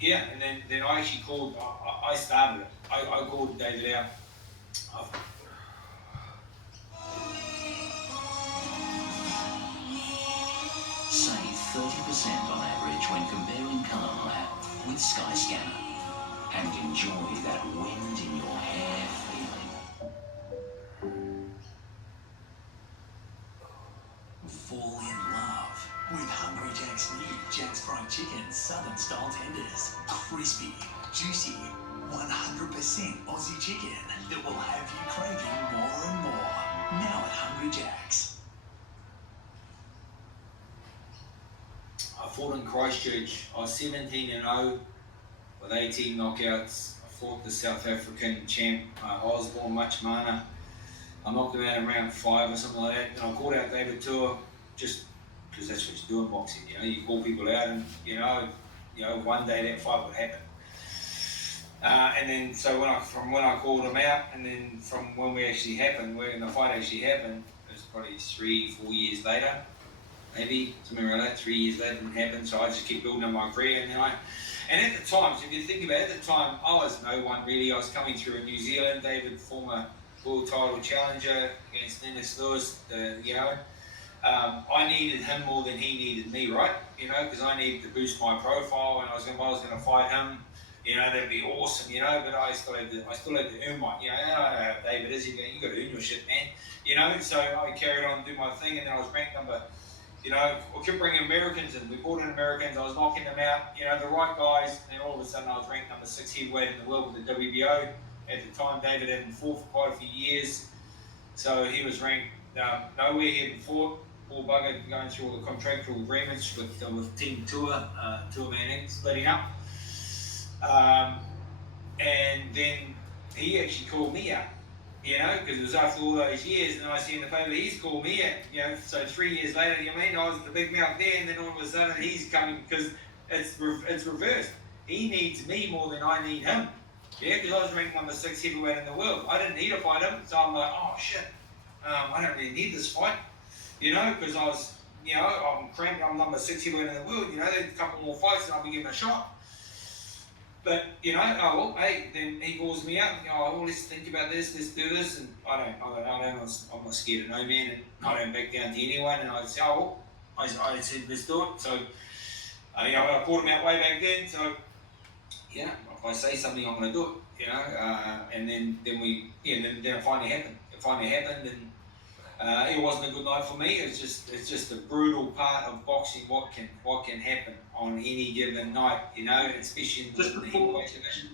yeah, and then I actually called. I started it. I called David out. Save 30% on average when comparing colour hire with Skyscanner, and enjoy that wind in your hair feeling. Fall in love with Hungry Jack's new Jack's Fried Chicken Southern Style Tenders. Crispy, juicy, 100% Aussie chicken that will have you craving more and more. Now at Hungry Jack's. I fought in Christchurch. I was 17-0 with 18 knockouts. I fought the South African champ, Osborne Machmana. I knocked him out in round 5 or something like that. And I called out David Tua just because that's what you do in boxing. You know, you call people out, and you know, one day that fight would happen. And then so when I called him out, and then from when we actually happened, when the fight actually happened, it was probably 3-4 years later. Maybe something like that. 3 years later didn't happen, so I just kept building up my career. And at the time, so if you think about it, at the time, I was no one really. I was coming through in New Zealand. David, former world title challenger against Dennis Lewis. I needed him more than he needed me, right? You know, because I needed to boost my profile, and I was going to fight him. You know, that'd be awesome. You know, but I still had to earn my. You know, I don't know how David is. You got to earn your shit, man. You know, so I carried on do my thing, and then I was ranked number. You know, we kept bringing Americans in. We brought in Americans. I was knocking them out. You know, the right guys. And then all of a sudden, I was ranked number 6 heavyweight in the world with the WBO. At the time, David hadn't fought for quite a few years, so he was ranked nowhere. He hadn't fought. Poor bugger going through all the contractual agreements with Team Tour Manning splitting up. And then he actually called me out. You know, because it was after all those years, and I see in the paper he's called me out. You know, so 3 years later, you know what I mean, I was the big mouth there, and then all of a sudden he's coming because it's reversed. He needs me more than I need him. Yeah, because I was ranked number 6 heavyweight in the world. I didn't need to fight him, so I'm like, oh shit, I don't really need this fight. You know, because I was, you know, I'm number 6 heavyweight in the world. You know, there's a couple more fights and I'll be given a shot. But, you know, oh, well, hey, then he calls me out and goes, oh, well, let's think about this, let's do this. And I'm not scared of no man, and I don't back down to anyone. And I'd say, oh, well, I said, let's do it. So, you know, I called him out way back then. So, you know, if I say something, I'm going to do it, you know. And then it finally happened. It finally happened, and it wasn't a good night for me. It's just a brutal part of boxing. What can happen on any given night, you know, especially in the heavyweight division.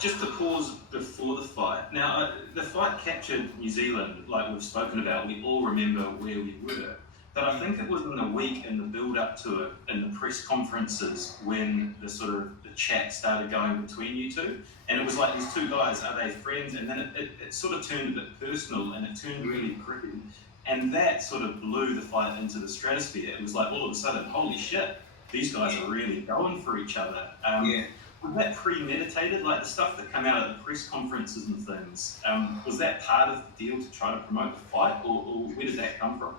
Just to pause before the fight. Now, the fight captured New Zealand, like we've spoken about. We all remember where we were. But I think it was in the week in the build-up to it, in the press conferences, when the chat started going between you two. And it was like, these two guys, are they friends? And then it sort of turned a bit personal, and it turned really grippy. And that sort of blew the fight into the stratosphere. It was like, all of a sudden, holy shit, these guys are really going for each other. Was that premeditated, like the stuff that came out of the press conferences and things? Was that part of the deal to try to promote the fight, or where did that come from?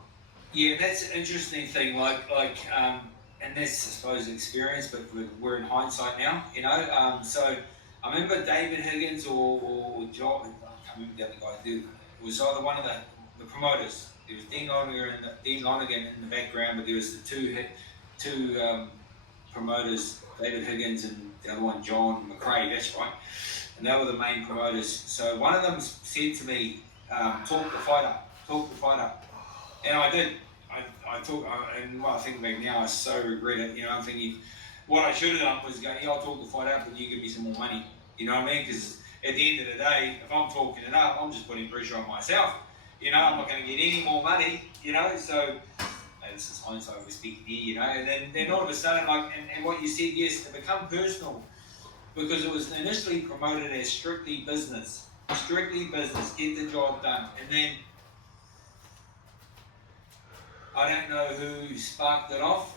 Yeah, that's an interesting thing. And that's, I suppose, experience, but we're in hindsight now, you know. So I remember David Higgins or John, I can't remember the other guy. It was either one of the promoters. There was Dean Lonergan in the background, but there was the two promoters, David Higgins and the other one, John McRae, that's right. And they were the main promoters. So one of them said to me, talk the fight up. And I did. I talked, and when I think back now, I so regret it. You know, I'm thinking, what I should have done was go, yeah, I'll talk the fight up, and you give me some more money. You know what I mean? Because at the end of the day, if I'm talking it up, I'm just putting pressure on myself. You know, I'm not going to get any more money, you know, so this is hindsight we're speaking here, you know, and then all of a sudden, and what you said, yes, it become personal, because it was initially promoted as strictly business, get the job done, and then I don't know who sparked it off.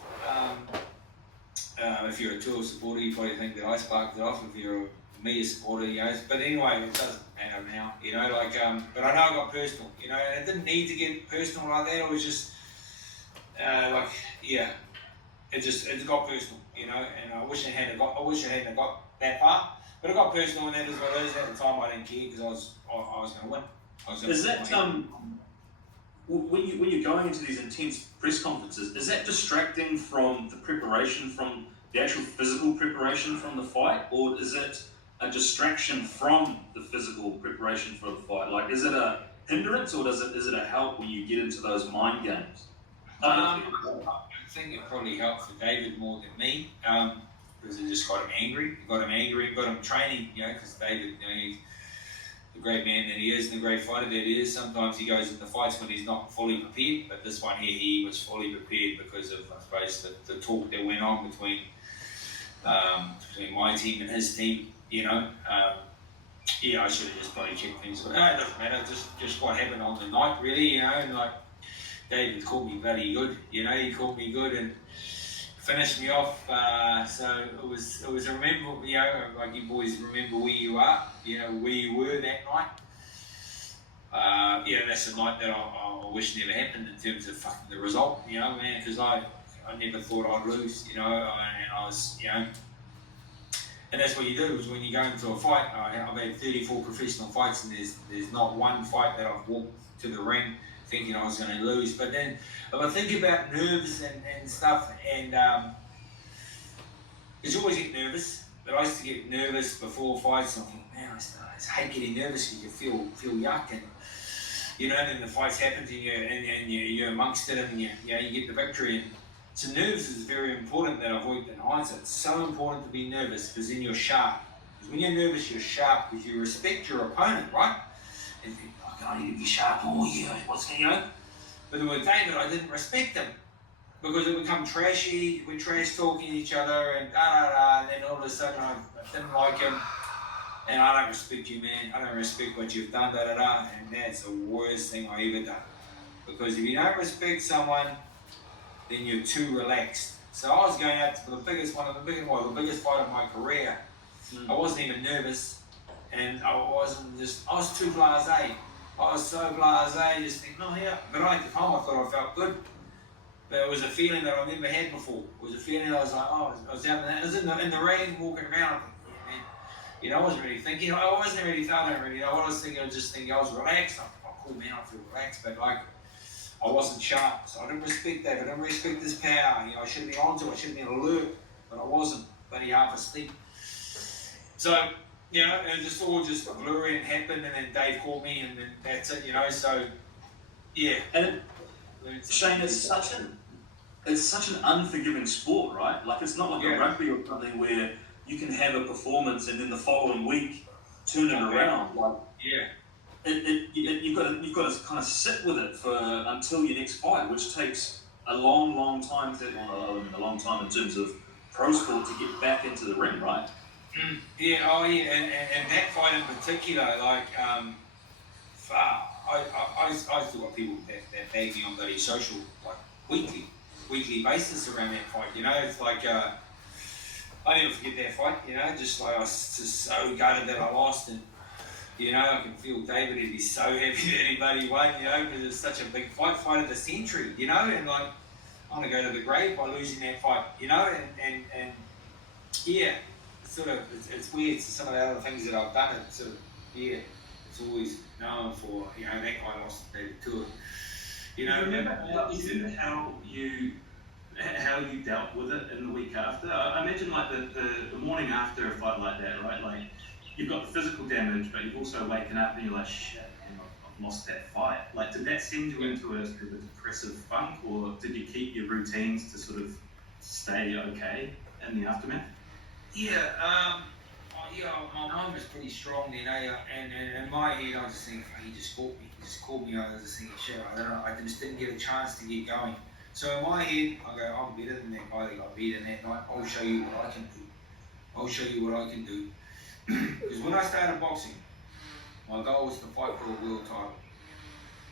If you're a Tour supporter, you probably think that I sparked it off. If you're a me supporter, you know, but anyway, it doesn't matter now, you know, but I know I got personal, you know, and it didn't need to get personal like that. It was just, it got personal, you know, and I wish I hadn't got that far. But it got personal, and that is what it is. At the time, I didn't care because I was going to win. Is that when you're going into these intense press conferences, is that distracting from the preparation, from the actual physical preparation from the fight, or is it a distraction from the physical preparation for the fight? Like, is it a hindrance, or is it a help when you get into those mind games? I think it probably helped for David more than me, because it just got him angry. It got him training, you know, because David, you know, he's the great man that he is and the great fighter that he is. Sometimes he goes into fights when he's not fully prepared, but this one here, he was fully prepared because of, I suppose, the talk that went on between my team and his team, you know. Yeah, I should have just probably checked things, but no, it doesn't matter, just what happened on the night, really, you know, and like, David called me bloody good, you know, he called me good and finished me off, so it was a remember, you know, like you boys remember where you are, you know, where you were that night. Yeah, that's a night that I wish never happened in terms of fucking the result, you know, man, because I never thought I'd lose, you know, and I was, you know, and that's what you do, is when you go into a fight, I've had 34 professional fights, and there's not one fight that I've walked to the ring thinking I was going to lose. But then if I think about nerves and stuff, and because you always get nervous, but I used to get nervous before fights, and I think, man, I hate getting nervous because you feel yuck, and you know, and then the fights happen to you, and you're amongst it, and you get the victory. And so nerves is very important, that I've worked in hindsight. It's so important to be nervous, because then you're sharp. Because when you're nervous, you're sharp, because you respect your opponent, right? And you think, I need to be sharp. Oh yeah, what's going on? But with David, I didn't respect him, because it would become trashy. We're trash talking each other, and and then all of a sudden I didn't like him, and I don't respect you, man. I don't respect what you've done, and that's the worst thing I ever done. Because if you don't respect someone, then you're too relaxed. So I was going out for the biggest fight of my career. I wasn't even nervous, and I was too blasé. I was so blasé, just thinking, oh yeah. But at the time I thought I felt good. But it was a feeling that I've never had before. It was a feeling I was like, I was out there, I was in the rain, walking around, I'm thinking, yeah, man. You know, I wasn't really thinking, I wasn't really thinking, you know what I was thinking, I was just thinking I was relaxed. I'm like, oh cool man, I feel relaxed, but like, I wasn't sharp, so I didn't respect that. I didn't respect his power. You know, I should have been onto it. I should have been alert, but I wasn't. Bloody half asleep. So, you know, it just all just blurry and happened, and then Dave called me, and then that's it. You know, so yeah. And Shane, it's such an unforgiving sport, right? Like, it's not like a rugby or something where you can have a performance and then the following week turn it around. Like, yeah. You've got to kind of sit with it until your next fight, which takes a long time. A long time in terms of pro sport to get back into the ring, right? Yeah, and that fight in particular, like, I still got people that bag me on bloody social, like weekly basis around that fight. You know, it's like I never forget that fight. You know, just like I was just so gutted that I lost, and you know, I can feel David would be so happy that anybody won, you know, because it's such a big fight of the century, you know, and like, I'm going to go to the grave by losing that fight, you know, and yeah, it's weird, some of the other things that I've done, it's sort of, yeah, it's always known for, you know, that guy lost David too, you know. Remember how you dealt with it in the week after? I imagine like the morning after a fight like that, right, like, you've got the physical damage, but you've also waken up and you're like, shit, man, I've lost that fight. Like, did that send you into a depressive funk, or did you keep your routines to sort of stay okay in the aftermath? Yeah, my mind was pretty strong, you know, and in my head I was just thinking, oh, he just caught me, I was just thinking, shit, I don't know, I just didn't get a chance to get going. So in my head, I go, I'm better than that guy that got beat in that night, I'll show you what I can do. Because when I started boxing, my goal was to fight for a world title.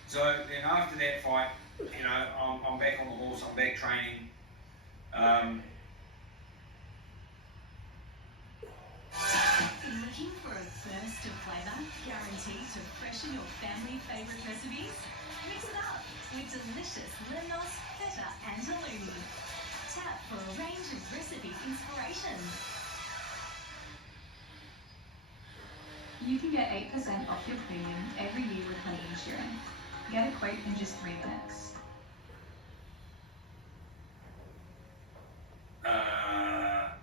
So then after that fight, you know, I'm back on the horse, I'm back training. Looking for a burst of flavour, guaranteed to freshen your family favourite recipes? Mix it up with delicious Lemnos, feta and halloumi. Tap for a range of recipe inspiration. You can get 8% off your premium every year with Honey Insurance. Get a quote in just 3 minutes.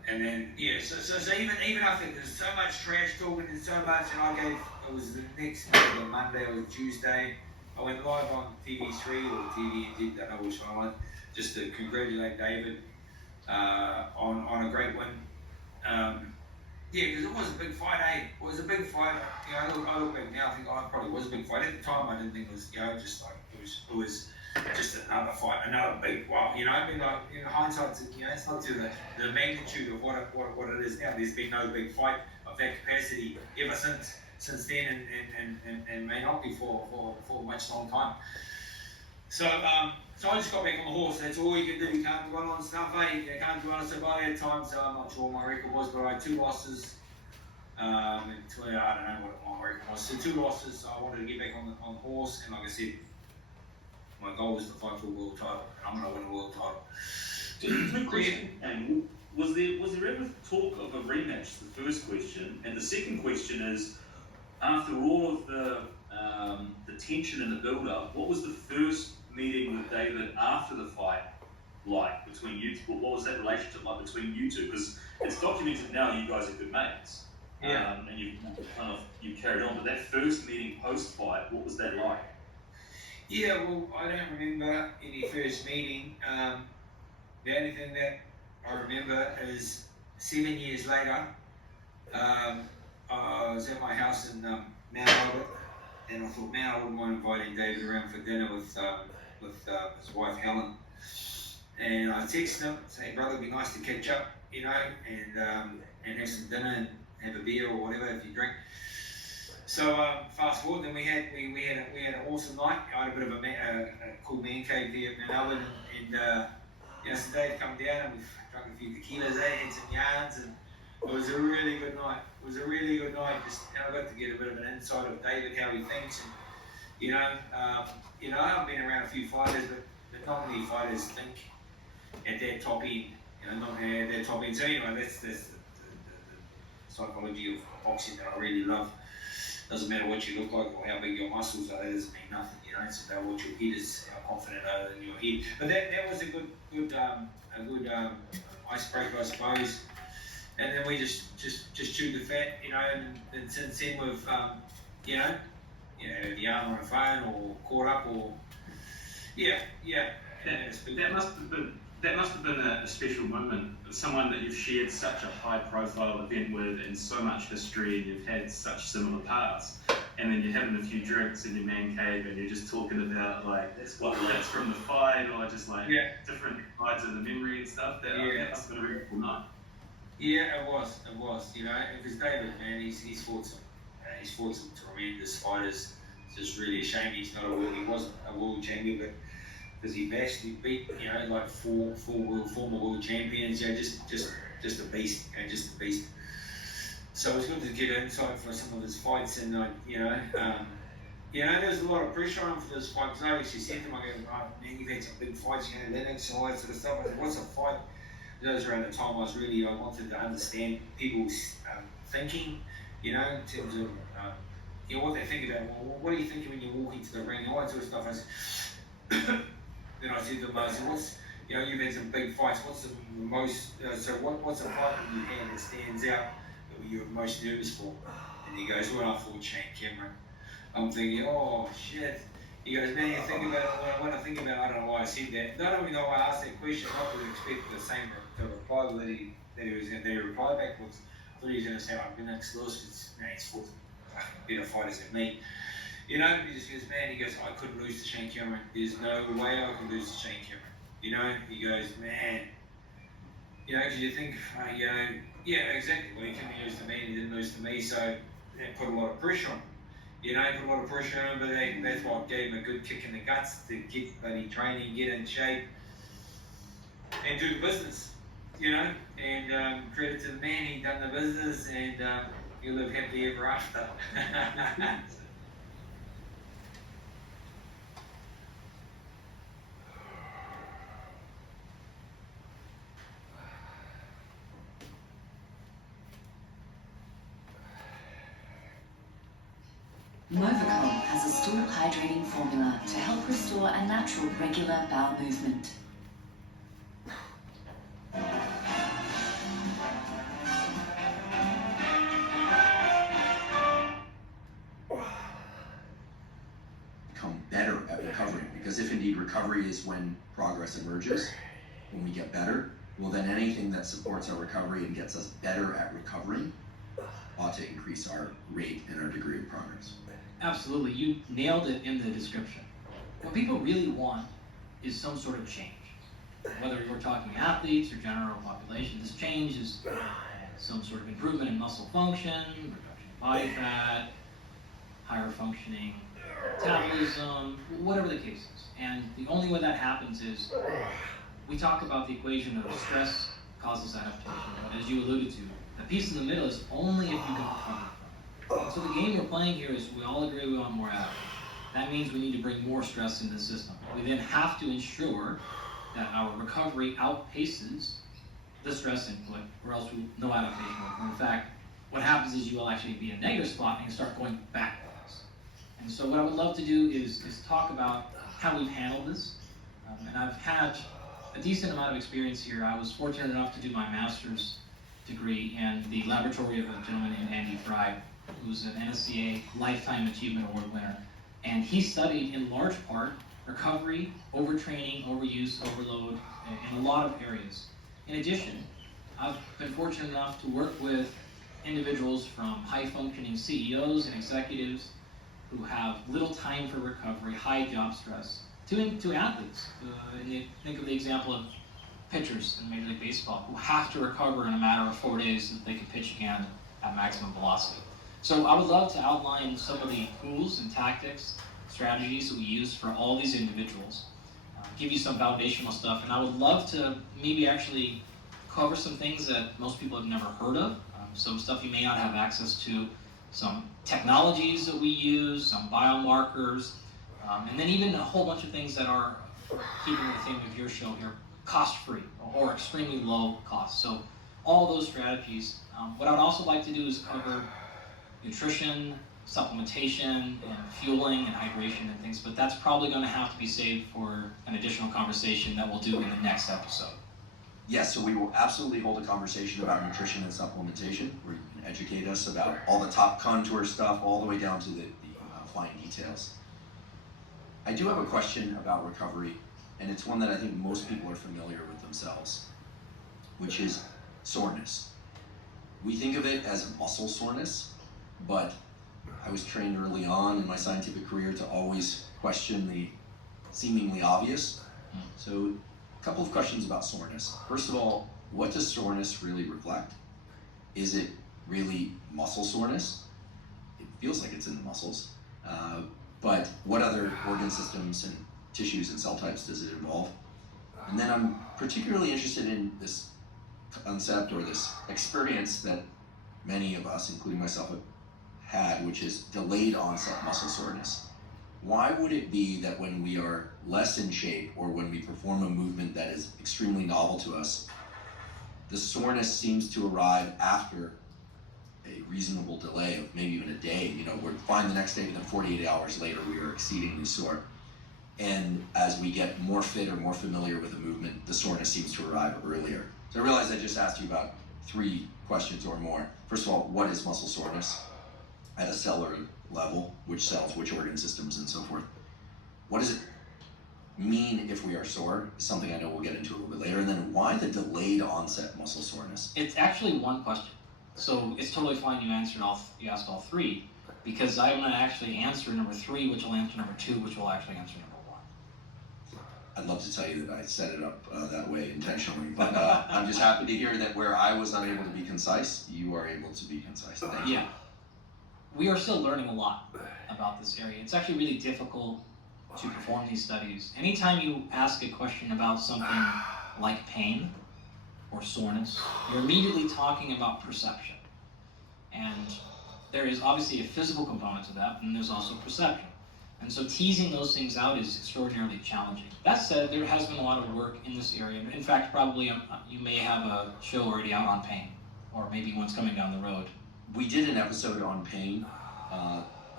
And then so even after there's so much trash talking and so much, and it was the next Monday or Tuesday, I went live on TV3 or TVNZ, I don't know which one I went, just to congratulate David on a great win. Because it was a big fight, It was a big fight. I look back now, I think it probably was a big fight. At the time, I didn't think it was, just like it was just another fight, another big. Well, I mean, like in hindsight, it's not to the magnitude of what it is now. There's been no big fight of that capacity ever since then, and may not be for a much long time. So I just got back on the horse. That's all you can do. You can't dwell on stuff, You can't dwell on stuff. By that time, so I'm not sure what my record was, but I had 2 losses. I don't know what my record was. So 2 losses. So I wanted to get back on the horse, and like I said, my goal was to fight for a world title, and I'm going to win a world title. Quick question, and was there ever talk of a rematch? The first question, and the second question is, after all of the tension and the build-up, what was the first meeting with David after the fight like between you two? What was that relationship like between you two? Because it's documented now you guys are good mates. Yeah. And you carried on, but that first meeting post-fight, what was that like? Yeah, well, I don't remember any first meeting. The only thing that I remember is 7 years later, I was at my house in Mount Albert, and I thought, man, I wouldn't mind inviting David around for dinner with his wife Helen. And I texted him, saying, brother, it'd be nice to catch up, and have some dinner and have a beer or whatever if you drink. So fast forward, then we had an awesome night. I had a bit of a cool man cave there at Mount Albert, and so Dave come down and we drank a few tequilas, had some yarns, and it was a really good night. Just I got to get a bit of an insight of David, how he thinks, and I've been around a few fighters, but not many fighters think at that top end. Not at that top end. So anyway, that's the psychology of boxing that I really love. Doesn't matter what you look like or how big your muscles are. That doesn't mean nothing. It's about what your head is, how confident are in your head. But that was a good icebreaker, I suppose. And then we just chewed the fat, and since then we've had the yarn on the phone or caught up or That must have been a special moment. Someone that you've shared such a high-profile event with, and so much history, and you've had such similar paths. And then you're having a few drinks in your man cave, and you're just talking about that's from the fight, or just different sides of the memory and stuff. That must have been a really cool night. Yeah, it was. Because David, man, he's fought some tremendous fighters. It's just really a shame he wasn't a world champion, but because he beat, like four former world champions, just a beast, just a beast. So it was good to get an insight for some of his fights, and there was a lot of pressure on him for this fight, because I actually said to him, I go, man, you've had some big fights, Lennox and all that sort of stuff. I said, what's a fight? That was around the time I wanted to understand people's thinking, in terms of what they think about. Well, what are you thinking when you walk into the ring, all that sort of stuff. I said, then I said to him, what's, you've had some big fights. What's the most? What's a fight that you had that stands out that you're most nervous for? And he goes, well, I fought Shane Cameron. I'm thinking, oh shit. He goes, man, you think about it. When I think about it, I don't know why I said that. Not only know why I asked that question, I would expect the same reply that he replied back with. I thought he was going to say, I've been next Lewis, he's fought better fighters than me. He just goes, man, he goes, I couldn't lose to Shane Cameron. There's no way I could lose to Shane Cameron. He goes, man, because you think, yeah, exactly. Well, he couldn't lose to me and he didn't lose to me, so that put a lot of pressure on him. Put a lot of pressure on him, but that's what gave him a good kick in the guts to get bloody training, get in shape, and do the business, and credit to the man, he done the business, and he'll live happily ever after. Movicol has a stool hydrating formula to help restore a natural regular bowel movement. Become better at recovery, because if indeed recovery is when progress emerges, when we get better, well then anything that supports our recovery and gets us better at recovering ought to increase our rate and our degree of progress. Absolutely, you nailed it in the description. What people really want is some sort of change. Whether we're talking athletes or general population, this change is some sort of improvement in muscle function, reduction in body fat, higher functioning metabolism, whatever the case is. And the only way that happens is we talk about the equation of stress causes adaptation. But as you alluded to, the piece in the middle is only if you can recover from it. So the game we're playing here is we all agree we want more adaptation. That means we need to bring more stress into the system. We then have to ensure that our recovery outpaces the stress input, or else no adaptation will. In fact, what happens is you will actually be in a negative spot and you start going backwards. And so what I would love to do is talk about how we've handled this. And I've had a decent amount of experience here. I was fortunate enough to do my master's degree in the laboratory of a gentleman named Andy Fry, who's an NSCA Lifetime Achievement Award winner. And he studied in large part recovery, overtraining, overuse, overload, in a lot of areas. In addition, I've been fortunate enough to work with individuals from high-functioning CEOs and executives who have little time for recovery, high job stress, to athletes. And you think of the example of pitchers in Major League Baseball who have to recover in a matter of 4 days so that they can pitch again at maximum velocity. So I would love to outline some of the tools and tactics, strategies that we use for all these individuals, give you some foundational stuff, and I would love to maybe actually cover some things that most people have never heard of, some stuff you may not have access to, some technologies that we use, some biomarkers, and then even a whole bunch of things that are, keeping with the theme of your show here, cost-free or extremely low cost. So all those strategies. What I would also like to do is cover nutrition, supplementation, and fueling and hydration and things, but that's probably going to have to be saved for an additional conversation that we'll do in the next episode. Yes, so we will absolutely hold a conversation about nutrition and supplementation, where you can educate us about all the top contour stuff, all the way down to the fine details. I do have a question about recovery, and it's one that I think most people are familiar with themselves, which is soreness. We think of it as muscle soreness, but I was trained early on in my scientific career to always question the seemingly obvious. So a couple of questions about soreness. First of all, what does soreness really reflect? Is it really muscle soreness? It feels like it's in the muscles. But what other organ systems and tissues and cell types does it involve? And then I'm particularly interested in this concept or this experience that many of us, including myself, have had, which is delayed onset muscle soreness. Why would it be that when we are less in shape or when we perform a movement that is extremely novel to us, the soreness seems to arrive after a reasonable delay of maybe even a day? You know, we're fine the next day, but then 48 hours later we are exceedingly sore. And as we get more fit or more familiar with the movement, the soreness seems to arrive earlier. So I realize I just asked you about 3 questions or more. First of all, what is muscle soreness at a cellular level? Which cells, which organ systems, and so forth. What does it mean if we are sore? Something I know we'll get into a little bit later. And then why the delayed onset muscle soreness? It's actually one question. So it's totally fine you asked all 3, because I'm going to actually answer number 3, which will answer number 2, which will actually answer number 1. I'd love to tell you that I set it up that way intentionally, but I'm just happy to hear that where I was unable to be concise, you are able to be concise. Thank you. Yeah. We are still learning a lot about this area. It's actually really difficult to perform these studies. Anytime you ask a question about something like pain or soreness, you're immediately talking about perception. And there is obviously a physical component to that, and there's also perception. And so teasing those things out is extraordinarily challenging. That said, there has been a lot of work in this area. In fact, probably you may have a show already out on pain, or maybe one's coming down the road. We did an episode on pain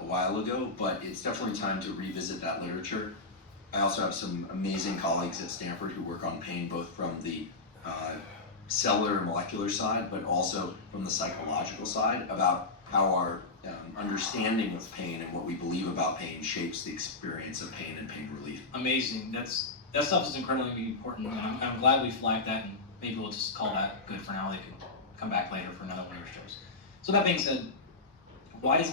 a while ago, but it's definitely time to revisit that literature. I also have some amazing colleagues at Stanford who work on pain both from the cellular and molecular side, but also from the psychological side, about how our understanding of pain and what we believe about pain shapes the experience of pain and pain relief. Amazing. That stuff is incredibly important, and I'm glad we flagged that, and maybe we'll just call that good for now. They can come back later for another one of your shows. So that being said, why does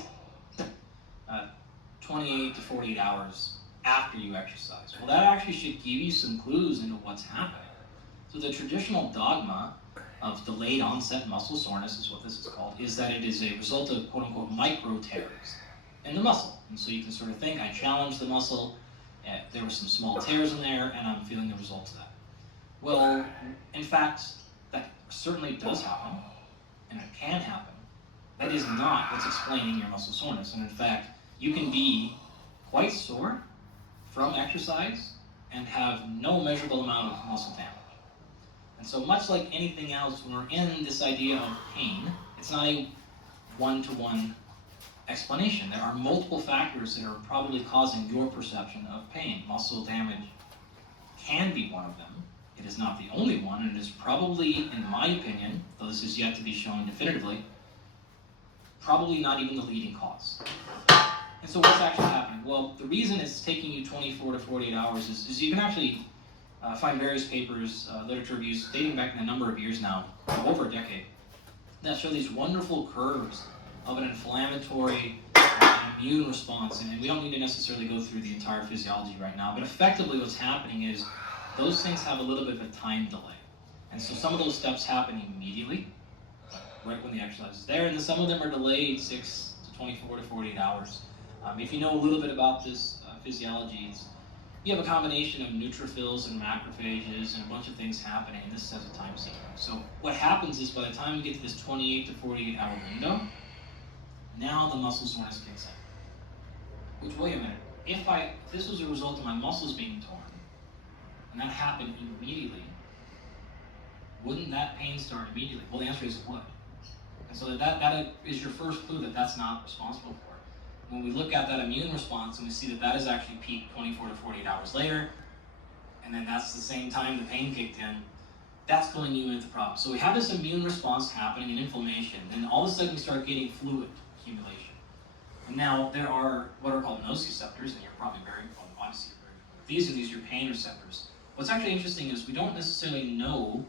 28 to 48 hours after you exercise? Well, that actually should give you some clues into what's happening. So the traditional dogma of delayed onset muscle soreness is what this is called, is that it is a result of quote unquote micro tears in the muscle. And so you can sort of think, I challenged the muscle, there were some small tears in there, and I'm feeling the results of that. Well, in fact, that certainly does happen, and it can happen. That is not what's explaining your muscle soreness. And in fact, you can be quite sore from exercise and have no measurable amount of muscle damage. And so much like anything else, when we're in this idea of pain, it's not a one-to-one explanation. There are multiple factors that are probably causing your perception of pain. Muscle damage can be one of them. It is not the only one, and it is probably, in my opinion, though this is yet to be shown definitively, probably not even the leading cause. And so what's actually happening? Well, the reason it's taking you 24 to 48 hours is you can actually find various papers, literature reviews, dating back a number of years now, over a decade, that show these wonderful curves of an inflammatory immune response. And we don't need to necessarily go through the entire physiology right now, but effectively what's happening is those things have a little bit of a time delay. And so some of those steps happen immediately, right when the exercise is there, and then some of them are delayed 6 to 24 to 48 hours. If you know a little bit about this physiology, you have a combination of neutrophils and macrophages and a bunch of things happening, and this has a time sequence. So what happens is by the time we get to this 28 to 48 hour window, now the muscle soreness kicks in. Which, wait a minute, if this was a result of my muscles being torn, and that happened immediately, wouldn't that pain start immediately? Well, the answer is it would. And so that is your first clue that that's not responsible for it. When we look at that immune response and we see that is actually peaked 24 to 48 hours later, and then that's the same time the pain kicked in, that's pulling you into the problem. So we have this immune response happening and inflammation, and all of a sudden we start getting fluid accumulation. And now there are what are called nociceptors, and you're probably very, well, obviously these are your pain receptors. What's actually interesting is we don't necessarily know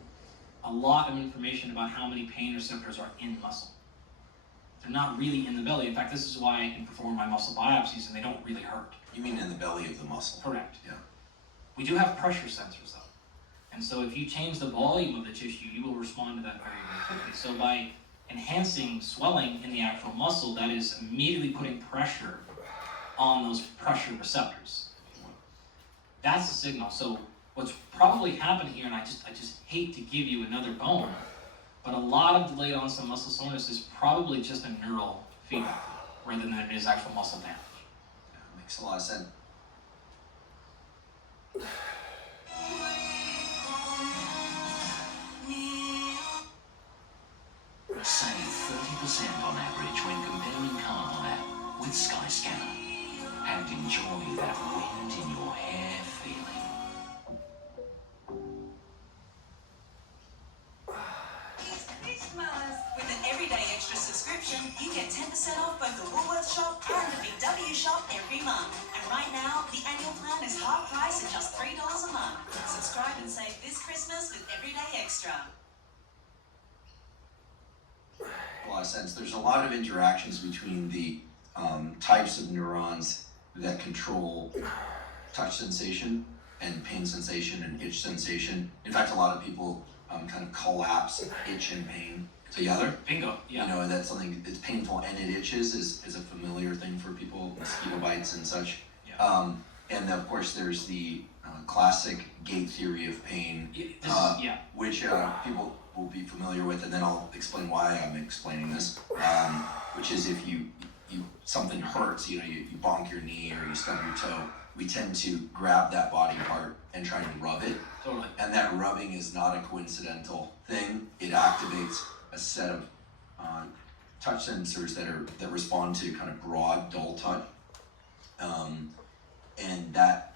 a lot of information about how many pain receptors are in muscle. They're not really in the belly. In fact, this is why I can perform my muscle biopsies and they don't really hurt. You mean in the belly of the muscle? Correct. Yeah. We do have pressure sensors though. And so if you change the volume of the tissue, you will respond to that very, very quickly. So by enhancing swelling in the actual muscle, that is immediately putting pressure on those pressure receptors. That's the signal. So what's probably happening here, and I just hate to give you another bone, but a lot of delayed onset muscle soreness is probably just a neural feedback rather than it is actual muscle damage. Yeah, makes a lot of sense. Save 30% on average when comparing car hire with Skyscanner. And enjoy that wind in your hair feeling. It's Christmas! With an Everyday Extra subscription, you get 10% off both the Woolworths shop and the Big W shop every month. And right now, the annual plan is half price at just $3 a month. Subscribe and save this Christmas with Everyday Extra. A lot of sense. There's a lot of interactions between the types of neurons that control touch sensation and pain sensation and itch sensation. In fact, a lot of people kind of collapse itch and pain together. Bingo. Yeah. You know, that's something that's painful and it itches is a familiar thing for people, mosquito bites and such. Yeah. And of course, there's the classic gate theory of pain, which people will be familiar with, and then I'll explain why I'm explaining this, which is if you something hurts, you bonk your knee or you stub your toe, we tend to grab that body part and try to rub it. Totally. And that rubbing is not a coincidental thing. It activates a set of touch sensors that respond to kind of broad, dull touch, and that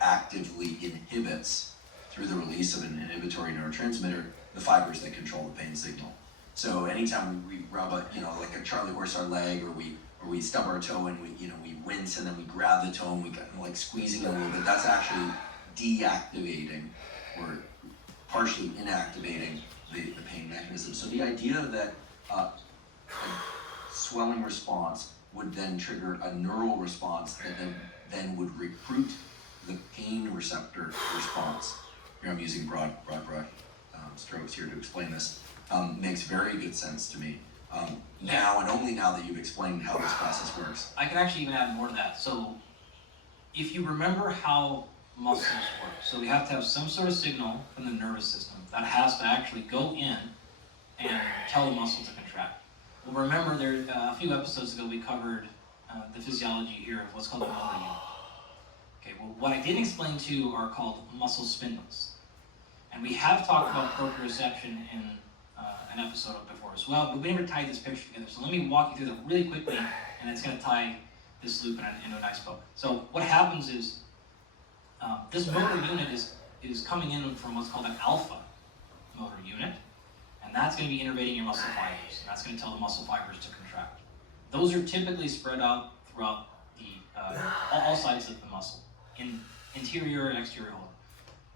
actively inhibits, through the release of an inhibitory neurotransmitter, the fibers that control the pain signal. So anytime we rub like a Charlie horse our leg, or we stub our toe and we wince and then we grab the toe and we kind of like squeezing it a little bit, that's actually deactivating or partially inactivating the pain mechanism. So the idea that a swelling response would then trigger a neural response that then would recruit the pain receptor response. Here I'm using broad strokes here to explain this. Makes very good sense to me. Now and only now that you've explained how this process works. I can actually even add more to that. So if you remember how muscles work, so we have to have some sort of signal from the nervous system that has to actually go in and tell the muscle to contract. Well, remember there a few episodes ago we covered the physiology here of what's called the motor unit. Okay, well what I didn't explain to you are called muscle spindles. And we have talked about proprioception in an episode before as well, but we never tied this picture together. So let me walk you through that really quickly, and it's going to tie this loop into a nice bow. So what happens is this motor unit is coming in from what's called an alpha motor unit, and that's going to be innervating your muscle fibers. And that's going to tell the muscle fibers to contract. Those are typically spread out throughout all sides of the muscle, in interior and exterior whole.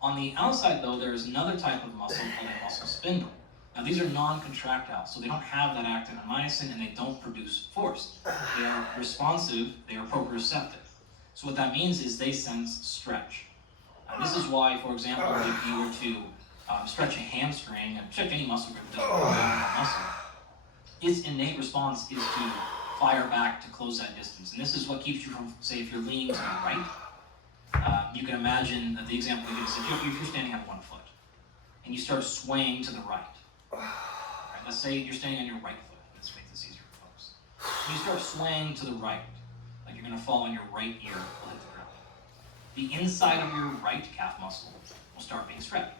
On the outside, though, there is another type of muscle called a muscle spindle. Now, these are non-contractile, so they don't have that actin and myosin, and they don't produce force. They are responsive, they are proprioceptive. So what that means is they sense stretch. This is why, for example, if you were to stretch a hamstring, and stretch any muscle group that doesn't have muscle, its innate response is to fire back to close that distance. And this is what keeps you from, say, if you're leaning to the right, you can imagine that the example we give is if you're standing on one foot and you start swaying to the right. Right, let's say you're standing on your right foot. Let's make this easier for folks. You start swaying to the right, like you're going to fall on your right ear will hit the ground. The inside of your right calf muscle will start being stretched.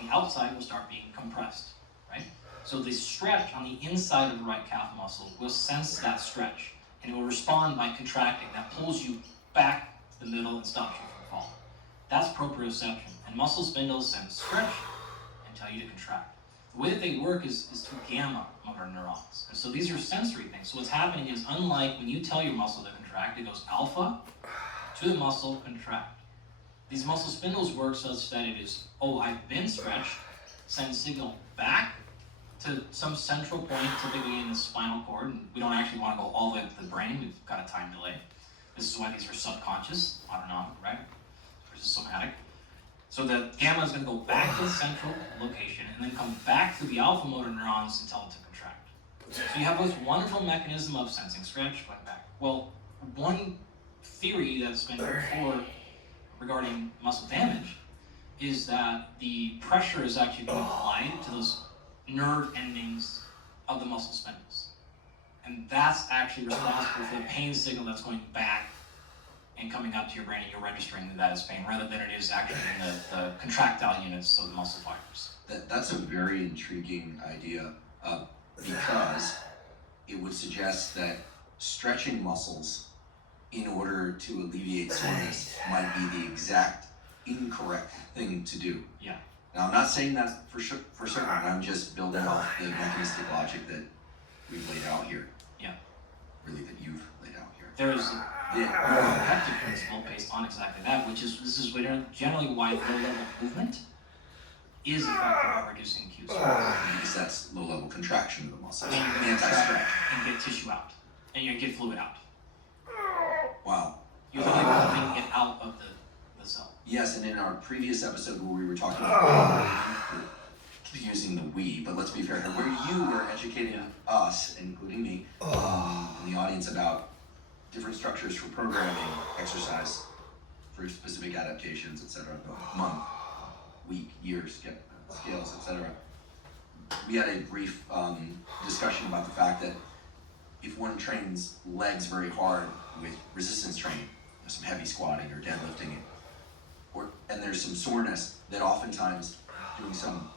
The outside will start being compressed, right? So the stretch on the inside of the right calf muscle will sense that stretch, and it will respond by contracting. That pulls you back to the middle and stops you from falling. That's proprioception. And muscle spindles sense stretch and tell you to contract. The way that they work is through gamma motor neurons. And so these are sensory things. So what's happening is, unlike when you tell your muscle to contract, it goes alpha to the muscle, contract. These muscle spindles work such that it is, oh, I've been stretched, send signal back to some central point, typically in the spinal cord. And we don't actually want to go all the way up to the brain. We've got a time delay. This is why these are subconscious, autonomic, right? Versus somatic. So the gamma is going to go back to the central location and then come back through the alpha motor neurons and tell it to contract. So you have this wonderful mechanism of sensing stretch, going back. Well, one theory that's been put forward regarding muscle damage is that the pressure is actually being applied to those nerve endings of the muscle spindles. And that's actually responsible for the pain signal that's going back and coming up to your brain, and you're registering that as pain, rather than it is actually in the contractile units of the muscle fibers. That's a very intriguing idea, because it would suggest that stretching muscles in order to alleviate soreness might be the exact incorrect thing to do. Yeah. Now, I'm not saying that for certain. I'm just building off the mechanistic logic that we've laid out here. Yeah. Really, that you've laid out here. There is a protective principle based on exactly that, which is, this is generally why low-level movement is effective at reducing acute soreness. Because that's low-level contraction of the muscle. And you're going to contract and get tissue out, and you're going to get fluid out. Wow. You're literally pumping it out of the cell. Yes, and in our previous episode where we were talking about using the we, but let's be fair here, where you were educating us, including me, in the audience about different structures for programming exercise for specific adaptations, etc. Month, week, year, scales, etc. We had a brief discussion about the fact that if one trains legs very hard with resistance training, some heavy squatting or deadlifting, and there's some soreness, that oftentimes doing some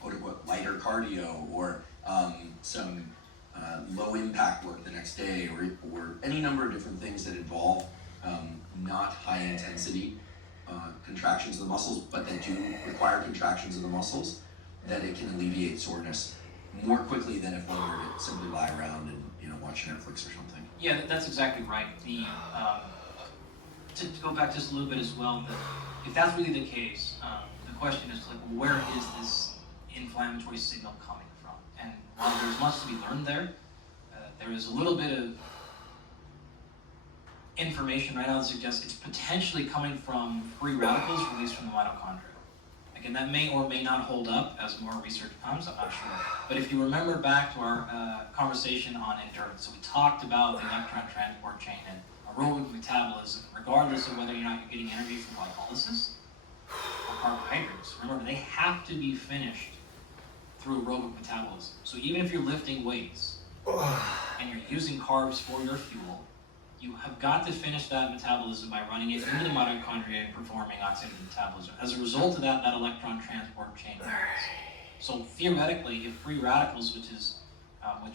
quote-unquote lighter cardio or some low impact work the next day, or any number of different things that involve not high intensity contractions of the muscles, but that do require contractions of the muscles, that it can alleviate soreness more quickly than if one were to simply lie around and watch Netflix or something. Yeah, that's exactly right. To go back just a little bit as well, that if that's really the case, the question is like, where is this inflammatory signal coming from? And while there's much to be learned there, there is a little bit of information right now that suggests it's potentially coming from free radicals released from the mitochondria. Again, that may or may not hold up as more research comes, I'm not sure. But if you remember back to our conversation on endurance, so we talked about the electron transport chain and aerobic metabolism, regardless of whether or not you're getting energy from glycolysis or carbohydrates. Remember, they have to be finished through aerobic metabolism. So even if you're lifting weights and you're using carbs for your fuel, you have got to finish that metabolism by running it into the mitochondria and performing oxidative metabolism. As a result of that, that electron transport chain happens. So theoretically, if free radicals, which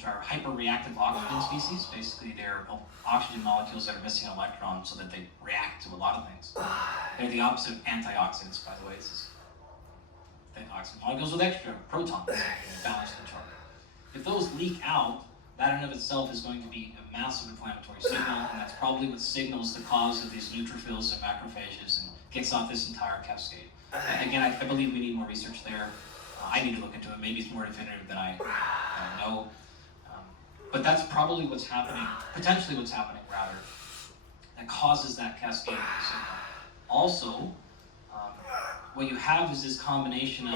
are hyperreactive oxygen species, basically they're oxygen molecules that are missing an electron so that they react to a lot of things. They're the opposite of antioxidants, by the way. It's just the oxygen molecules with extra protons to balance the chart. If those leak out, that in of itself is going to be a massive inflammatory signal, and that's probably what signals the cause of these neutrophils and macrophages and kicks off this entire cascade. Again, I believe we need more research there. I need to look into it. Maybe it's more definitive than I know. But that's probably what's happening, potentially what's happening rather, that causes that cascade signal. Also, what you have is this combination of,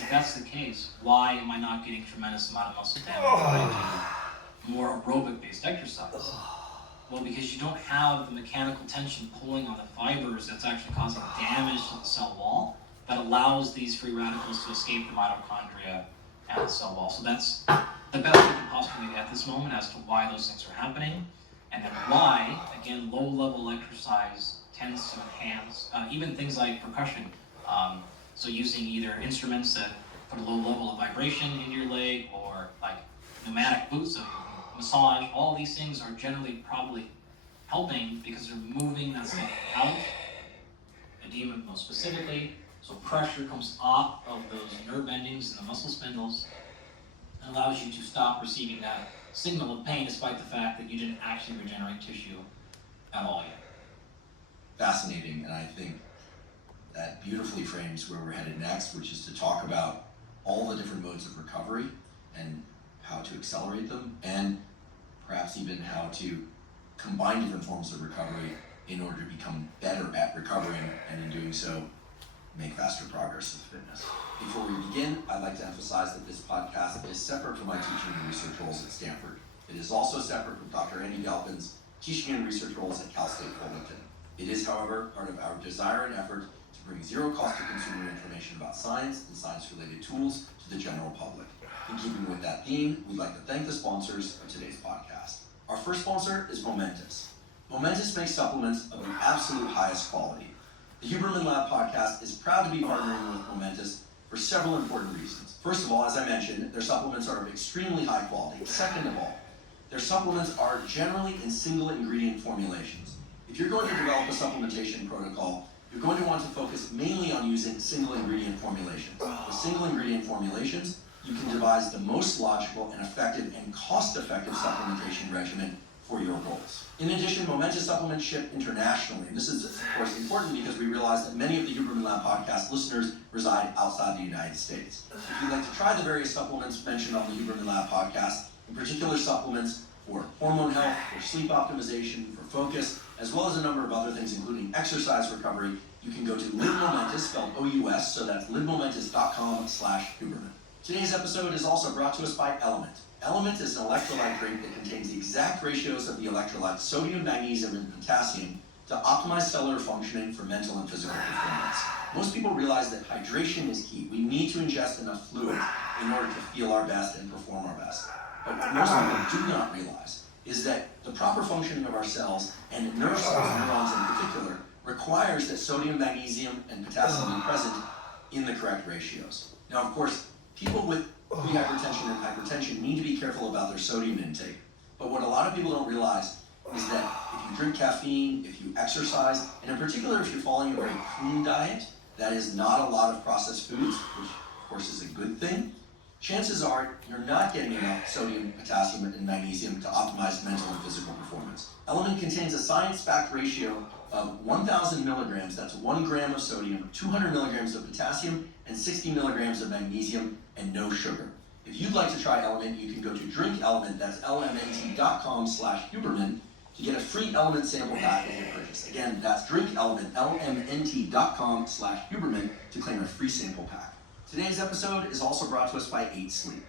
if that's the case, why am I not getting tremendous amount of muscle damage when I do more aerobic-based exercise? Well, because you don't have the mechanical tension pulling on the fibers that's actually causing damage to the cell wall that allows these free radicals to escape the mitochondria and the cell wall. So that's the best we can postulate at this moment as to why those things are happening, and then why, again, low-level exercise tends to enhance even things like percussion. So using either instruments that put a low level of vibration into your leg, or like pneumatic boots, so you can massage, all these things are generally probably helping because they're moving that stuff out, edema most specifically, so pressure comes off of those nerve endings and the muscle spindles and allows you to stop receiving that signal of pain despite the fact that you didn't actually regenerate tissue at all yet. Fascinating, and I think that beautifully frames where we're headed next, which is to talk about all the different modes of recovery and how to accelerate them, and perhaps even how to combine different forms of recovery in order to become better at recovering, and in doing so, make faster progress with fitness. Before we begin, I'd like to emphasize that this podcast is separate from my teaching and research roles at Stanford. It is also separate from Dr. Andy Galpin's teaching and research roles at Cal State Fullerton. It is, however, part of our desire and effort to bring zero cost to consumer information about science and science-related tools to the general public. In keeping with that theme, we'd like to thank the sponsors of today's podcast. Our first sponsor is Momentous. Momentous makes supplements of the absolute highest quality. The Huberman Lab podcast is proud to be partnering with Momentous for several important reasons. First of all, as I mentioned, their supplements are of extremely high quality. Second of all, their supplements are generally in single ingredient formulations. If you're going to develop a supplementation protocol, you're going to want to focus mainly on using single ingredient formulations. With single ingredient formulations, you can devise the most logical and effective and cost-effective supplementation regimen for your goals. In addition, Momentous supplements ship internationally, and this is, of course, important because we realize that many of the Huberman Lab podcast listeners reside outside the United States. If you'd like to try the various supplements mentioned on the Huberman Lab podcast, in particular supplements for hormone health, for sleep optimization, for focus, as well as a number of other things, including exercise recovery, you can go to LibMomentous, spelled O-U-S, so that's libmomentous.com/Huberman. Today's episode is also brought to us by Element. Element is an electrolyte drink that contains the exact ratios of the electrolytes sodium, magnesium, and potassium to optimize cellular functioning for mental and physical performance. Most people realize that hydration is key. We need to ingest enough fluid in order to feel our best and perform our best. But what most people do not realize is that the proper functioning of our cells, and nerve cells, neurons in particular, requires that sodium, magnesium, and potassium be present in the correct ratios. Now, of course, people with Pre-hypertension and hypertension need to be careful about their sodium intake. But what a lot of people don't realize is that if you drink caffeine, if you exercise, and in particular if you're following a very clean diet, that is not a lot of processed foods, which of course is a good thing, chances are you're not getting enough sodium, potassium, and magnesium to optimize mental and physical performance. Element contains a science-backed ratio of 1,000 milligrams, that's 1 gram of sodium, 200 milligrams of potassium, and 60 milligrams of magnesium, and no sugar. If you'd like to try Element, you can go to Drink Element, that's lmnt.com/Huberman, to get a free Element sample pack with your purchase. Again, that's Drink Element, lmnt.com/Huberman, to claim a free sample pack. Today's episode is also brought to us by 8 Sleep.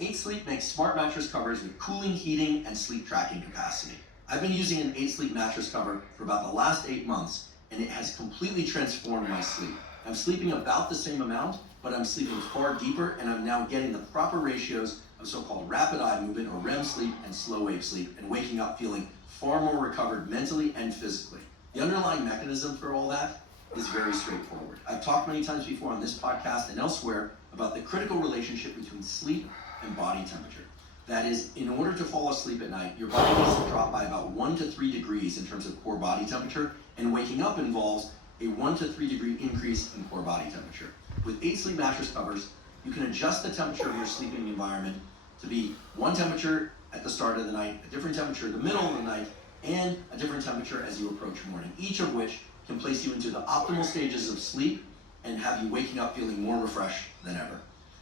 8 Sleep makes smart mattress covers with cooling, heating, and sleep tracking capacity. I've been using an 8 Sleep mattress cover for about the last 8 months, and it has completely transformed my sleep. I'm sleeping about the same amount, but I'm sleeping far deeper, and I'm now getting the proper ratios of so-called rapid eye movement, or REM sleep, and slow wave sleep, and waking up feeling far more recovered mentally and physically. The underlying mechanism for all that is very straightforward. I've talked many times before on this podcast and elsewhere about the critical relationship between sleep and body temperature. That is, in order to fall asleep at night, your body needs to drop by about 1 to 3 degrees in terms of core body temperature, and waking up involves a 1 to 3 degree increase in core body temperature. With 8 Sleep mattress covers, you can adjust the temperature of your sleeping environment to be one temperature at the start of the night, a different temperature in the middle of the night, and a different temperature as you approach morning, each of which can place you into the optimal stages of sleep and have you waking up feeling more refreshed than ever.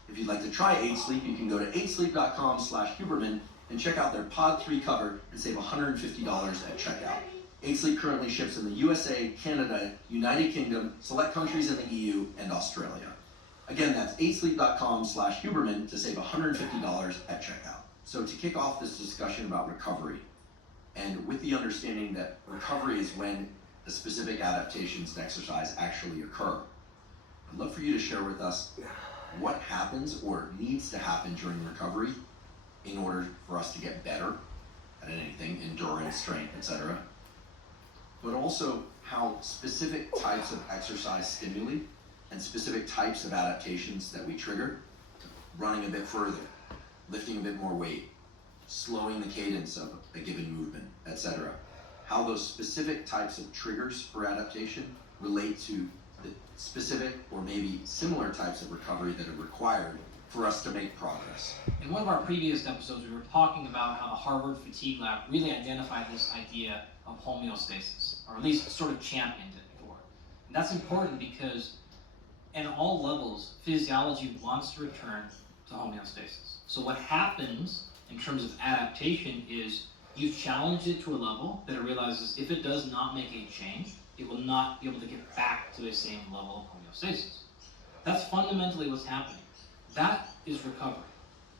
If you'd like to try 8 Sleep, you can go to 8sleep.com/Huberman and check out their Pod 3 cover and save $150 at checkout. 8 Sleep currently ships in the USA, Canada, United Kingdom, select countries in the EU, and Australia. Again, that's 8sleep.com/Huberman to save $150 at checkout. So to kick off this discussion about recovery, and with the understanding that recovery is when the specific adaptations to exercise actually occur, I'd love for you to share with us what happens or needs to happen during recovery in order for us to get better at anything, endurance, strength, etc. But also how specific types of exercise stimuli and specific types of adaptations that we trigger, running a bit further, lifting a bit more weight, slowing the cadence of a given movement, etc. How those specific types of triggers for adaptation relate to the specific or maybe similar types of recovery that are required for us to make progress. In one of our previous episodes, we were talking about how the Harvard Fatigue Lab really identified this idea of homeostasis, or at least sort of championed it for. And that's important because at all levels, physiology wants to return to homeostasis. So what happens in terms of adaptation is you've challenged it to a level that it realizes if it does not make a change, it will not be able to get back to the same level of homeostasis. That's fundamentally what's happening. That is recovery.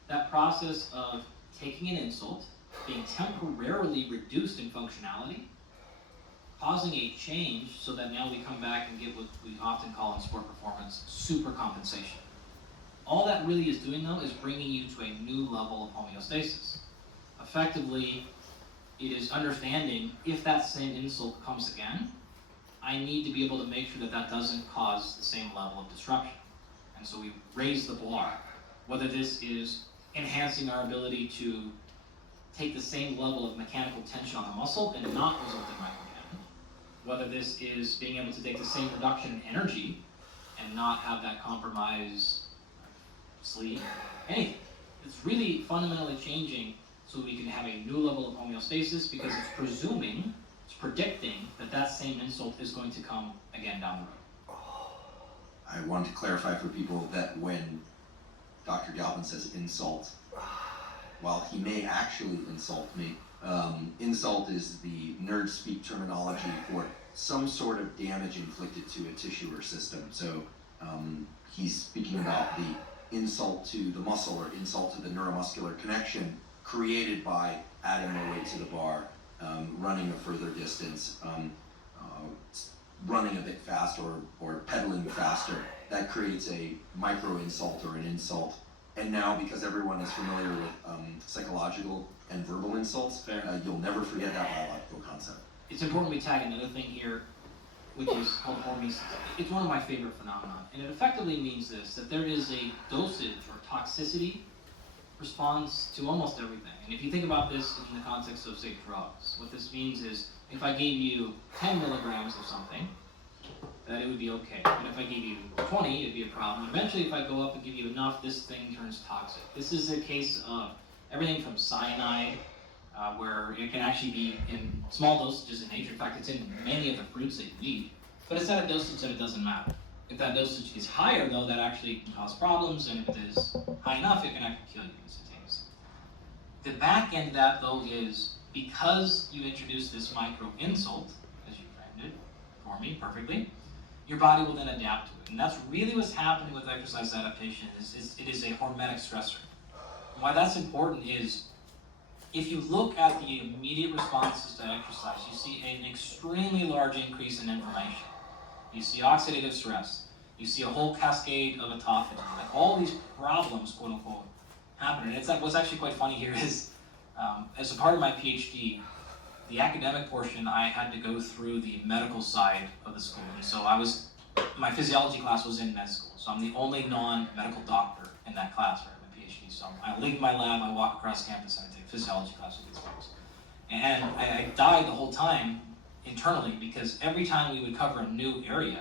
That process of taking an insult, being temporarily reduced in functionality, causing a change so that now we come back and get what we often call in sport performance, super compensation. All that really is doing, though, is bringing you to a new level of homeostasis. Effectively, it is understanding if that same insult comes again, I need to be able to make sure that that doesn't cause the same level of disruption. And so we raise the bar. Whether this is enhancing our ability to take the same level of mechanical tension on the muscle and not result in micro damage. Whether this is being able to take the same reduction in energy and not have that compromise sleep, anything. It's really fundamentally changing so we can have a new level of homeostasis because it's predicting that that same insult is going to come again down the road. I want to clarify for people that when Dr. Galvin says insult, while he may actually insult me, insult is the nerd speak terminology for some sort of damage inflicted to a tissue or system. So he's speaking about the insult to the muscle or insult to the neuromuscular connection created by adding more weight to the bar, running a further distance, running a bit fast or pedaling faster. That creates a micro insult or an insult. And now, because everyone is familiar with psychological and verbal insults, you'll never forget that biological concept. It's important we tag another thing here. which is called hormesis. It's one of my favorite phenomena, and it effectively means this, that there is a dosage or toxicity response to almost everything. And if you think about this in the context of, say, drugs, what this means is if I gave you 10 milligrams of something, that it would be okay. But if I gave you 20, it'd be a problem. Eventually, if I go up and give you enough, this thing turns toxic. This is a case of everything from cyanide, where it can actually be in small dosages in nature. In fact, it's in many of the fruits that you eat, but it's at a dosage that it doesn't matter. If that dosage is higher, though, that actually can cause problems, and if it is high enough, it can actually kill you instantaneously. The back end of that, though, is because you introduce this micro insult, as you framed it for me perfectly, your body will then adapt to it. And that's really what's happening with exercise adaptation, is it is a hormetic stressor. And why that's important is, if you look at the immediate responses to exercise, you see an extremely large increase in inflammation. You see oxidative stress. You see a whole cascade of autophagy. Like all these problems, quote unquote, happen. And it's like, what's actually quite funny here is, as a part of my PhD, the academic portion, I had to go through the medical side of the school. And so my physiology class was in med school. So I'm the only non-medical doctor in that class for my PhD. So I leave my lab, I walk across campus, and I take a physiology class with these folks. And I died the whole time internally, because every time we would cover a new area,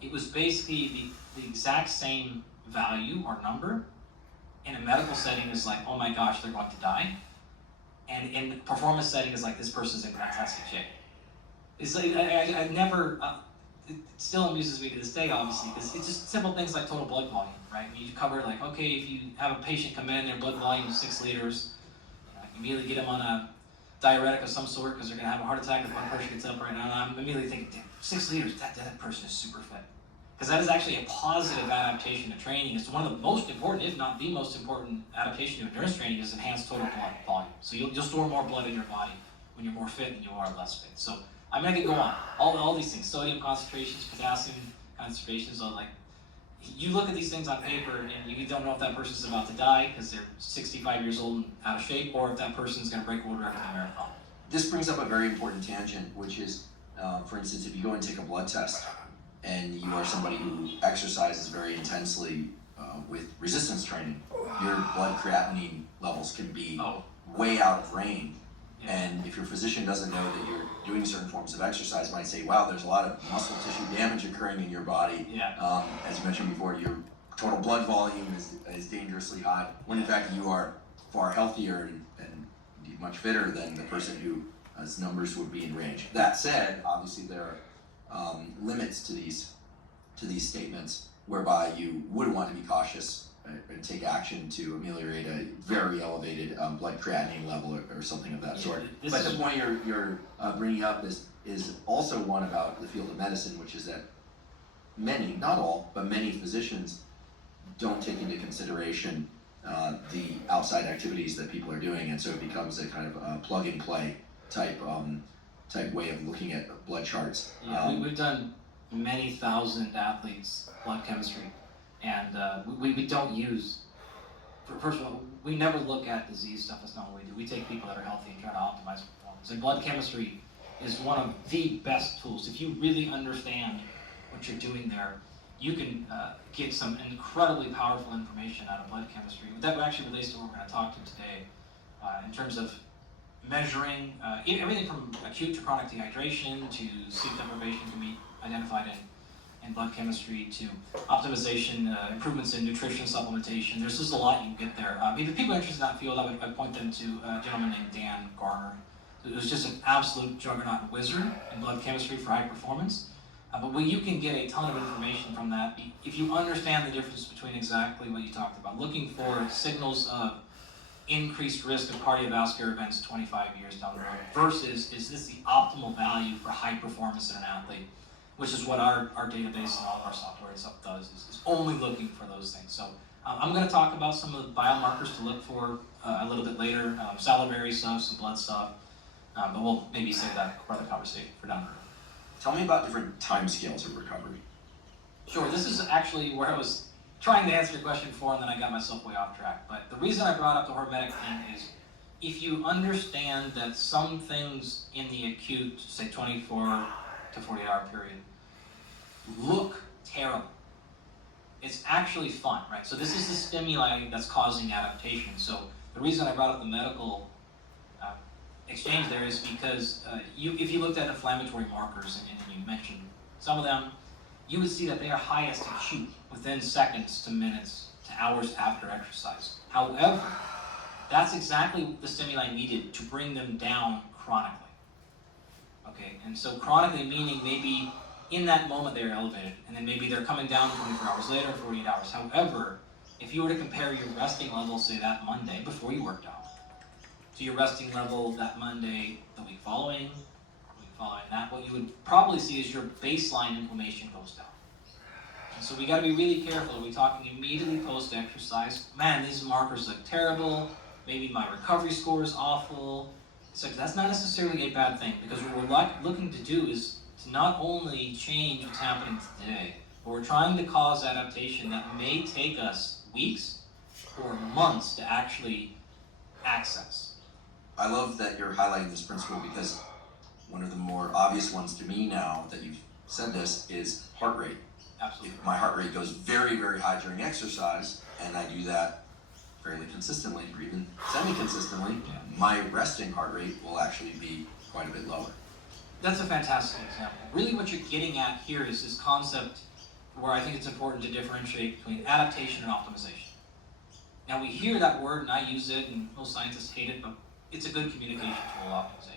it was basically the exact same value or number. In a medical setting is like, oh my gosh, they're going to die. And in the performance setting is like, this person's in fantastic shape. It's like, I never, it still amuses me to this day, obviously, because it's just simple things like total blood volume, right? You cover like, okay, if you have a patient come in, their blood volume is 6 liters, you immediately get them on a diuretic of some sort because they're going to have a heart attack if one person gets up right now. And I'm immediately thinking, damn, 6 liters, that person is super fit. Because that is actually a positive adaptation to training. It's one of the most important, if not the most important adaptation to endurance training, is enhanced total blood volume. So you'll store more blood in your body when you're more fit than you are less fit. So I mean, I could go on. All these things, sodium concentrations, potassium concentrations, are like, you look at these things on paper and you don't know if that person's about to die because they're 65 years old and out of shape, or if that person's going to break a world record in a marathon. This brings up a very important tangent, which is, for instance, if you go and take a blood test and you are somebody who exercises very intensely with resistance training, your blood creatinine levels can be way out of range. And if your physician doesn't know that you're doing certain forms of exercise, might say, wow, there's a lot of muscle tissue damage occurring in your body. As you mentioned before, your total blood volume is dangerously high, when in fact you are far healthier and much fitter than the person whose numbers would be in range. That said, obviously there are limits to these statements whereby you would want to be cautious and take action to ameliorate a very elevated blood creatinine level or something of that sort. But the point you're bringing up is also one about the field of medicine, which is that many, not all, but many physicians don't take into consideration the outside activities that people are doing, and so it becomes a kind of plug and play type way of looking at blood charts. We've done many thousand athletes' blood chemistry. And we don't use, first of all, we never look at disease stuff. That's not what we do. We take people that are healthy and try to optimize performance. And blood chemistry is one of the best tools. If you really understand what you're doing there, you can get some incredibly powerful information out of blood chemistry. That actually relates to what we're going to talk to today in terms of measuring everything from acute to chronic dehydration to sleep deprivation can be identified in blood chemistry, to optimization, improvements in nutrition supplementation. There's just a lot you can get there. If people are interested in that field, I'd point them to a gentleman named Dan Garner, who's just an absolute juggernaut and wizard in blood chemistry for high performance. But you can get a ton of information from that if you understand the difference between exactly what you talked about, looking for signals of increased risk of cardiovascular events 25 years down the road versus, is this the optimal value for high performance in an athlete? Which is what our database and all of our software and stuff does, is only looking for those things. So I'm going to talk about some of the biomarkers to look for a little bit later, salivary stuff, some blood stuff, but we'll maybe save that part of the conversation for down the road. Tell me about different time scales of recovery. Sure, this is actually where I was trying to answer your question before, and then I got myself way off track. But the reason I brought up the hormetic thing is, if you understand that some things in the acute, say 24 to 48-hour period look terrible. It's actually fun, right? So this is the stimuli that's causing adaptation. So the reason I brought up the medical exchange there is because if you looked at inflammatory markers and you mentioned some of them, you would see that they are highest acute within seconds to minutes to hours after exercise. However, that's exactly the stimuli needed to bring them down chronically. Okay, and so chronically meaning maybe in that moment they're elevated, and then maybe they're coming down 24 hours later, 48 hours. However, if you were to compare your resting level, say that Monday before you worked out, to your resting level that Monday the week following that, what you would probably see is your baseline inflammation goes down. And so we got to be really careful. Are we talking immediately post-exercise? Man, these markers look terrible. Maybe my recovery score is awful. So that's not necessarily a bad thing, because what we're looking to do is to not only change what's happening today, but we're trying to cause adaptation that may take us weeks or months to actually access. I love that you're highlighting this principle, because one of the more obvious ones to me now that you've said this is heart rate. Absolutely. If my heart rate goes very, very high during exercise, and I do that fairly consistently, or even semi-consistently, my resting heart rate will actually be quite a bit lower. That's a fantastic example. Really what you're getting at here is this concept where I think it's important to differentiate between adaptation and optimization. Now we hear that word and I use it, and most scientists hate it, but it's a good communication tool, optimization.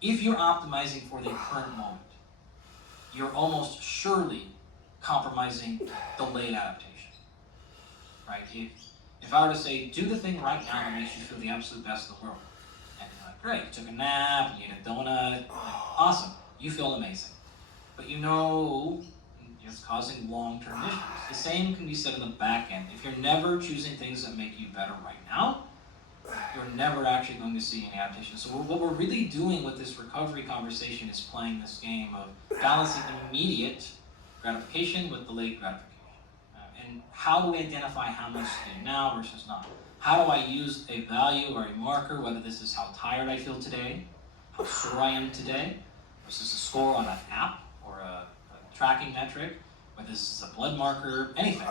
If you're optimizing for the current moment, you're almost surely compromising delayed adaptation, right? If I were to say, do the thing right now that makes you feel the absolute best in the world, and you're like, great, you took a nap, you ate a donut, like, awesome, you feel amazing. But you know it's causing long-term issues. The same can be said in the back end. If you're never choosing things that make you better right now, you're never actually going to see any adaptation. So what we're really doing with this recovery conversation is playing this game of balancing immediate gratification with delayed gratification. And how do we identify how much to do now versus not? How do I use a value or a marker, whether this is how tired I feel today, how sore I am today, versus a score on an app or a tracking metric, whether this is a blood marker, anything,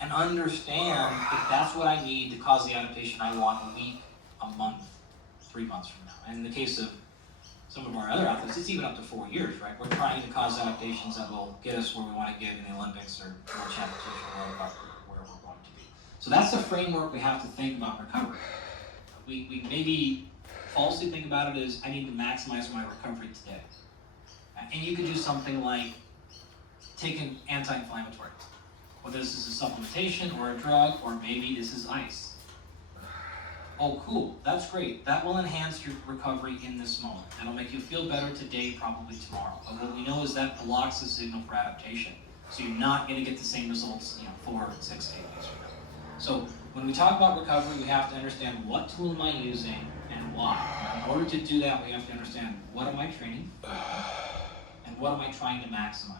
and understand if that's what I need to cause the adaptation I want a week, a month, 3 months from now. And in the case of some of our other athletes, it's even up to 4 years, right? We're trying to cause adaptations that will get us where we want to get in the Olympics or World Championships or where we're going to be. So that's the framework we have to think about recovery. We maybe falsely think about it as, I need to maximize my recovery today. And you could do something like take an anti-inflammatory, whether this is a supplementation or a drug, or maybe this is ice. Oh, cool, that's great. That will enhance your recovery in this moment. That'll make you feel better today, probably tomorrow. But what we know is that blocks the signal for adaptation. So you're not going to get the same results, 4, 6, 8 days from now. So when we talk about recovery, we have to understand what tool am I using and why. In order to do that, we have to understand what am I training and what am I trying to maximize.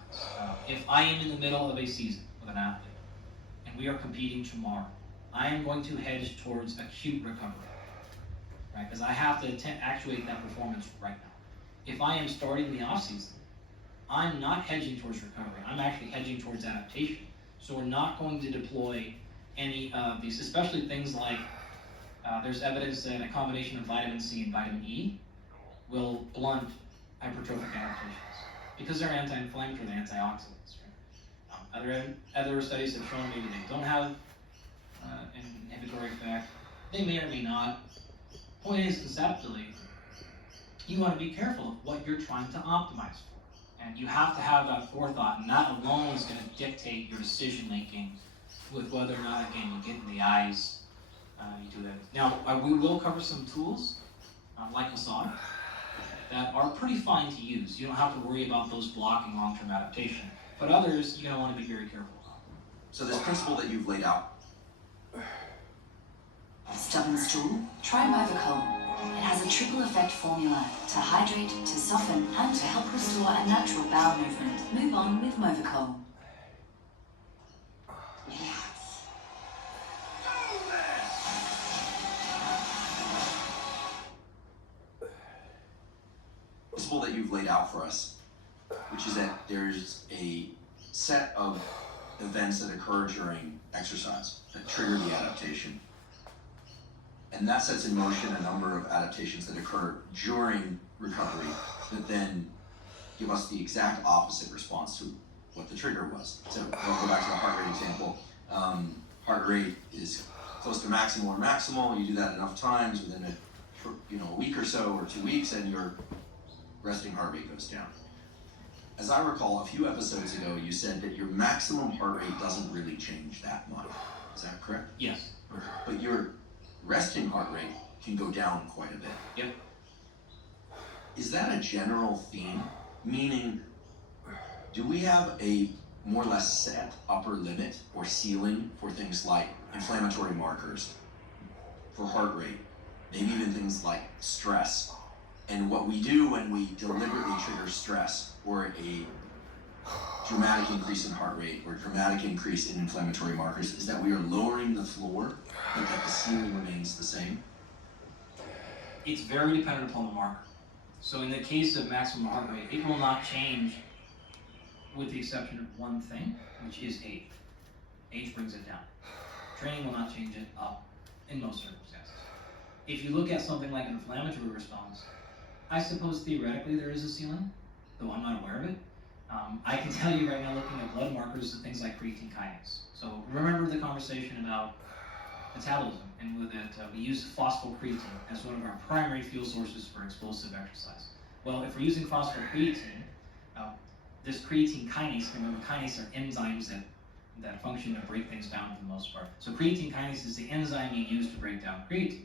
If I am in the middle of a season with an athlete and we are competing tomorrow, I am going to hedge towards acute recovery, right? Because I have to actuate that performance right now. If I am starting the off season, I'm not hedging towards recovery. I'm actually hedging towards adaptation. So we're not going to deploy any of these, especially things like there's evidence that a combination of vitamin C and vitamin E will blunt hypertrophic adaptations because they're anti-inflammatory, they're antioxidants. Right? Other studies have shown maybe they don't have an inhibitory effect. They may or may not. Point is, conceptually, you want to be careful of what you're trying to optimize for. And you have to have that forethought, and that alone is going to dictate your decision making with whether or not, again, you get in the eyes, you do that. Now, we will cover some tools, like massage, that are pretty fine to use. You don't have to worry about those blocking long-term adaptation. But others, you're going to want to be very careful about. So this principle that you've laid out, Stubborn stool? Try Movicol. It has a triple effect formula to hydrate, to soften, and to help restore a natural bowel movement. Move on with Movicol. this principle that you've laid out for us, which is that there's a set of events that occur during exercise that trigger the adaptation. And that sets in motion a number of adaptations that occur during recovery that then give us the exact opposite response to what the trigger was. So I'll go back to the heart rate example. Heart rate is close to maximal or maximal. You do that enough times within a week or so or 2 weeks, and your resting heart rate goes down. As I recall, a few episodes ago, you said that your maximum heart rate doesn't really change that much. Is that correct? Yes. But your resting heart rate can go down quite a bit. Yep. Is that a general theme? Meaning, do we have a more or less set upper limit or ceiling for things like inflammatory markers, for heart rate, maybe even things like stress? And what we do when we deliberately trigger stress or a dramatic increase in heart rate or dramatic increase in inflammatory markers is that we are lowering the floor, but that the ceiling remains the same. It's very dependent upon the marker. So in the case of maximum heart rate, it will not change with the exception of one thing, which is age. Age brings it down. Training will not change it up in most circumstances. If you look at something like an inflammatory response, I suppose theoretically there is a ceiling, though I'm not aware of it. I can tell you right now, looking at blood markers, and things like creatine kinase. So remember the conversation about metabolism, and with it, we use phosphocreatine as one of our primary fuel sources for explosive exercise. Well, if we're using phosphocreatine, this creatine kinase, remember kinase are enzymes that function to break things down for the most part. So creatine kinase is the enzyme you use to break down creatine.